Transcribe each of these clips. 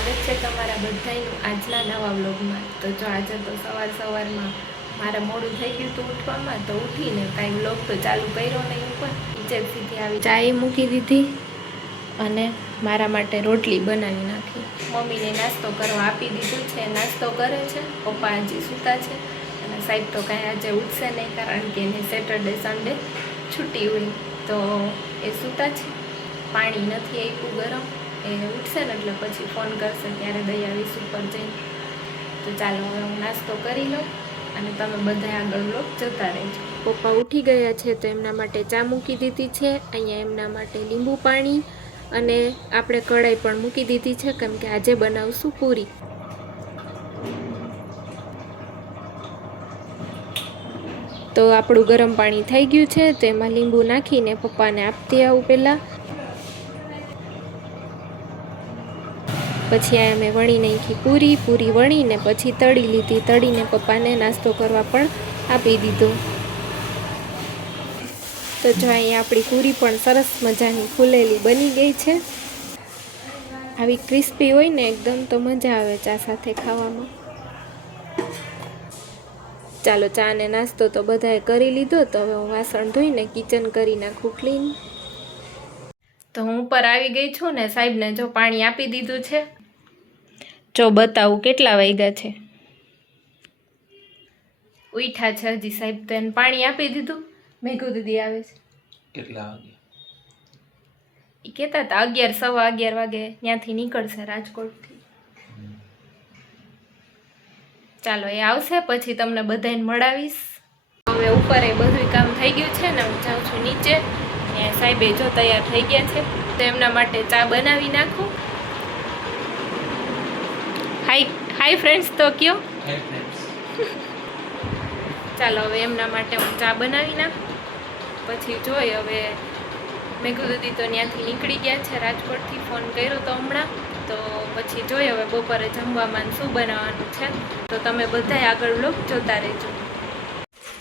સ્વાગત છે તમારા બધાનું આજના નવા વ્લોગમાં। તો જો આજે તો સવારમાં મારે મોડું થઈ ગયું હતું ઉઠવામાં, તો ઉઠીને કાંઈ વ્લોગ તો ચાલુ કર્યો નહીં, ઉપર નીચે સીધી આવી ચાય મૂકી દીધી અને મારા માટે રોટલી બનાવી નાખી। મમ્મીને નાસ્તો કરવા આપી દીધું છે, નાસ્તો કરે છે। પપ્પા હજી સૂતા છે અને સાહેબ તો કાંઈ આજે ઉઠશે નહીં, કારણ કે એને સેટરડે સન્ડે છૂટી હોય, તો એ સૂતા છે। પાણી નથી આપ્યું ગરમ, એ ઉઠશે ને એટલે પછી ફોન કરશે, ત્યારે દઈ આવીશ ઉપર જઈને। તો ચાલો હવે હું નાસ્તો કરી લઉં અને તમે બધા આગળ વ્લોગ જોતા રહેજો। પપ્પા ઉઠી ગયા છે તો એમના માટે ચા મૂકી દીધી છે, અહીંયા એમના માટે લીંબુ પાણી અને આપણે કઢાઈ પણ મૂકી દીધી છે, કેમ કે આજે બનાવશું પૂરી। તો આપણું ગરમ પાણી થઈ ગયું છે, તો એમાં લીંબુ નાખીને પપ્પાને આપતી આવું પહેલાં। પછી આ મેં વણી નાખી પૂરી વણીને પછી તળી લીધી, તળીને પપ્પાને નાસ્તો કરવા પણ આપી દીધો। તો જો અહીંયા આપણી પૂરી પણ સરસ મજાની ફૂલેલી બની ગઈ છે। આવી ક્રિસ્પી હોય ને એકદમ, તો મજા આવે ચા સાથે ખાવામાં। ચાલો ચા ને નાસ્તો તો બધાએ કરી લીધો, તો હવે હું વાસણ ધોઈને કિચન કરી નાખું ક્લીન। તો હું ઉપર આવી ગઈ છું ને, સાહેબને જો પાણી આપી દીધું છે। જો બતાવું કેટલા વાગ્યા છે, ઉઠ્યા છે હજી સાહેબ, તો એને પાણી આપી દીધું। મેઘુ દીદી આવે છે, કેટલા વાગે એ કહેતા હતા 11 સવા 11 વાગે ત્યાંથી નીકળશે રાજકોટથી। ચાલો એ આવશે પછી તમને બધાને મળાવીશ। હવે ઉપર એ બધું કામ થઈ ગયું છે ને, હું જાઉં છું નીચે। સાહેબે જો તૈયાર થઈ ગયા છે, તો એમના માટે ચા બનાવી નાખું। હાય ફ્રેન્ડ્સ તો કયો, ચાલો હવે એમના માટે હું ચા બનાવી નાખું, પછી જોઈ હવે મેઘુ દીદી તો ત્યાંથી નીકળી ગયા છે રાજકોટથી, ફોન કર્યો તો હમણાં, તો પછી જોઈ હવે બપોરે જમવામાં શું બનાવવાનું છે, તો તમે બધાય આગળ વ્લોગ જોતા રહેજો।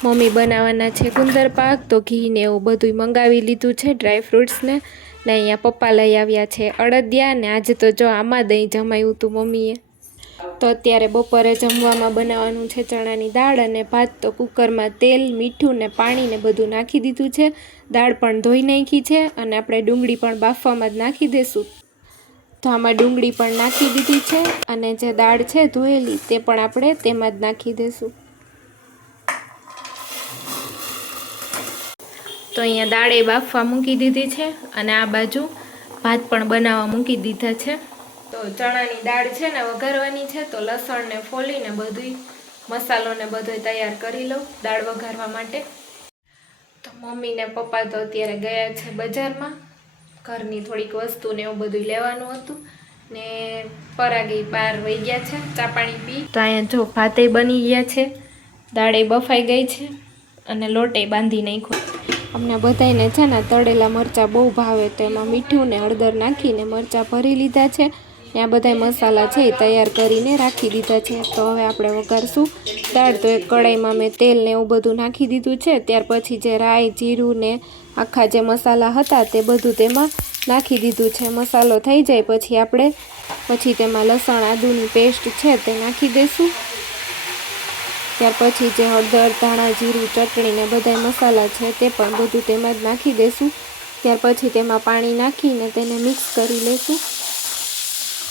મમ્મી બનાવવાના છે ગુંદર પાક, તો ઘી ને એવું બધું મંગાવી લીધું છે, ડ્રાય ફ્રૂટ્સને ને અહીંયા પપ્પા લઈ આવ્યા છે અડદિયા, ને આજે તો જો આમાં દહીં જમાયું હતું મમ્મીએ। તો અત્યારે બપોરે જમવામાં બનાવવાનું છે ચણાની દાળ અને ભાત। તો કુકરમાં તેલ, મીઠું ને પાણી ને બધું નાખી દીધું છે, દાળ પણ ધોઈ નાખી છે, અને આપણે ડુંગળી પણ બાફવામાં જ નાખી દઈશું। તો આમાં ડુંગળી પણ નાખી દીધી છે, અને જે દાળ છે ધોયેલી તે પણ આપણે તેમાં જ નાખી દઈશું। તો અહીંયા દાળે બાફવા મૂકી દીધી છે, અને આ બાજુ ભાત પણ બનાવવા મૂકી દીધા છે। તો ચણાની દાળ છે ને વઘારવાની છે, તો લસણ ને ફોલીને બધું મસાલો ને બધું તૈયાર કરી લઉં દાળ વઘારવા માટે। તો મમ્મી ને પપ્પા તો અત્યારે ગયા છે બજારમાં, ઘરની થોડીક વસ્તુ ને એવું બધું લેવાનું હતું, ને પરાગી બહાર વહી ગયા છે ચા પાણી પી। તો અહીંયા જો ભાતે બની ગયા છે, દાળે બફાઈ ગઈ છે, અને લોટે બાંધી નાખ્યો। અમને બધાને છે ને તળેલા મરચાં બહુ ભાવે, તો એમાં મીઠું ને હળદર નાખીને મરચાં ભરી લીધા છે, ને આ બધા મસાલા છે એ તૈયાર કરીને રાખી દીધા છે। તો હવે આપણે વઘારશું દાળ। તો એક કઢાઈમાં મેં તેલ ને એવું બધું નાખી દીધું છે, ત્યાર પછી જે રાઈ, જીરું ને આખા જે મસાલા હતા તે બધું તેમાં નાખી દીધું છે। મસાલો થઈ જાય પછી તેમાં લસણ આદુની પેસ્ટ છે તે નાખી દઈશું। ત્યાર પછી જે હળદર, ધાણા, જીરું, ચટણી ને બધા મસાલા છે તે પણ બધું તેમાં જ નાખી દઈશું। ત્યાર પછી તેમાં પાણી નાખીને તેને મિક્સ કરી લઈશું।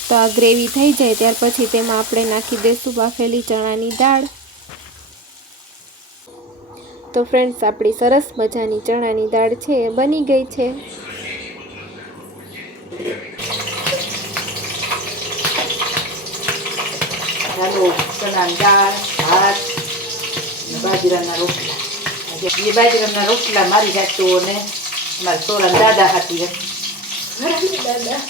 તો આ ગ્રેવી થઈ જાય ત્યાર પછી તેમાં આપણે નાખી દઈશું બાફેલી ચણાની દાળ। તો ફ્રેન્ડ્સ આપણી સરસ મજાની ચણાની દાળ છે એ બની ગઈ છે। ચાલો ચણાની દાળ, ભાત, બાજરાના રોટલા। એ બાજરાના રોટલા મારી જાતો ને મારા સોરા દાદા હાથી દાદા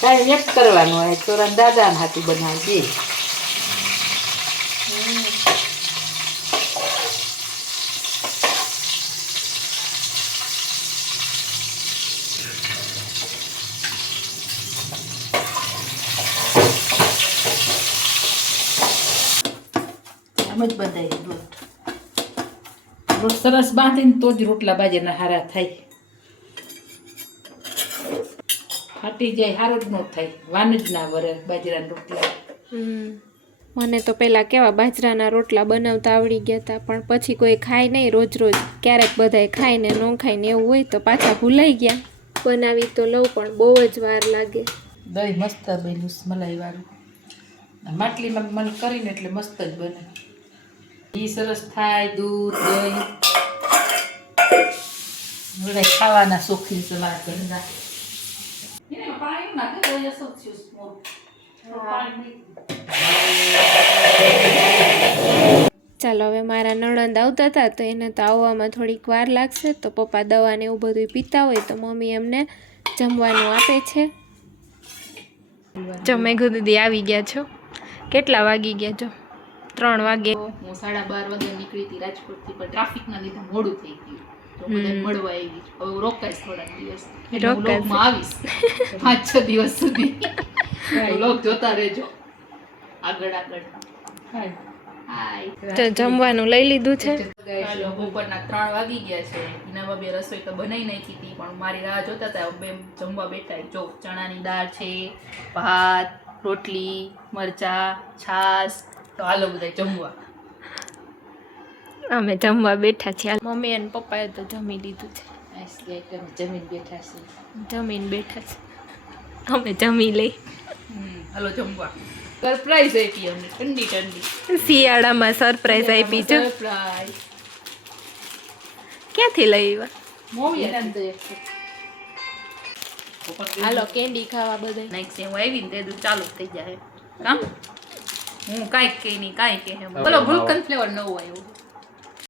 કાંઈ એક કરવાનું હોય, સોરા દાદા હાથી બનાવી દે। આમ જ બંધાય લોટ સરસ બાંધીને તો જ રોટલા બાજરાના હારા થાય। ફાટી જાય સારું જ ન થાય વાન જ ના વરે બાજરાના રોટલા. મને તો પહેલાં કેવા બાજરાના રોટલા બનાવતા આવડી ગયા હતા, પણ પછી કોઈ ખાય નહીં રોજ રોજ, ક્યારેક બધાય ખાય ને ન ખાય ને એવું હોય તો પાછા ભૂલાઈ ગયા. બનાવી તો લઉં પણ બહુ જ વાર લાગે. દહીં મસ્ત બન્યું છે મલાઈવાળું. માટલીમાં મલ કરીને એટલે મસ્ત જ બને. ઘી સરસ થાય, દૂધ, દહીં બધા ખાવાના શોખીન છે મારા ઘરના. એને પાણી નાખે તો એ શું થયું મોરું. ચાલો હવે મારા નણંદ આવતા હતા તો એને તો આવવામાં થોડીક વાર લાગશે, તો પપ્પા દવાને એવું બધું પીતા હોય તો મમ્મી એમને જમવાનું આપે છે. જો મેઘુ દીદી આવી ગયા છો. કેટલા વાગી ગયા છો? 3 વાગે. હું 12:30 વાગે નીકળી હતી રાજકોટથી, પણ ટ્રાફિકના લીધે મોડું થઈ ગયું. તો બધા મળવા આવી. હવે હું રોકાઈશ થોડાક દિવસ. એટલે હું લોકમાં આવીશ 5-6 દિવસ સુધી. લોક જોતા રહેજો આગળ. તો જમવાનું લઈ લીધું છે. બપોરના 3 વાગી ગયા છે. એના બાબે રસોઈ તો બનાવી નાખી હતી, પણ મારી રાહ જોતા હતા. બે જમવા બેઠા. જો ચણાની દાળ છે, ભાત, રોટલી, મરચા, છાશ. તો હાલો બધા જમવા. અમે જમવા બેઠા છીએ. મમ્મી અને પપ્પાએ તો જમી લીધું છે. જમીન બેઠા છે. જમીન બેઠા છે. અમે જમી લઈ. હાલો જમવા. સરપ્રાઈઝ આપી અમને ઠંડી ઠંડી. શિયાળામાં સરપ્રાઈઝ આપી છે. સરપ્રાઈઝ ક્યાંથી લઈ આવ્યા? મોવી હાલો કેન્ડી ખાવા બધા. નાઈક છે. હું આવી ને તે ચાલુ થઈ જાય કામ. હું કાંઈક કહી નહીં કાંઈ કહે. બોલો ગુલકંદ ફ્લેવર નવો આવ્યો.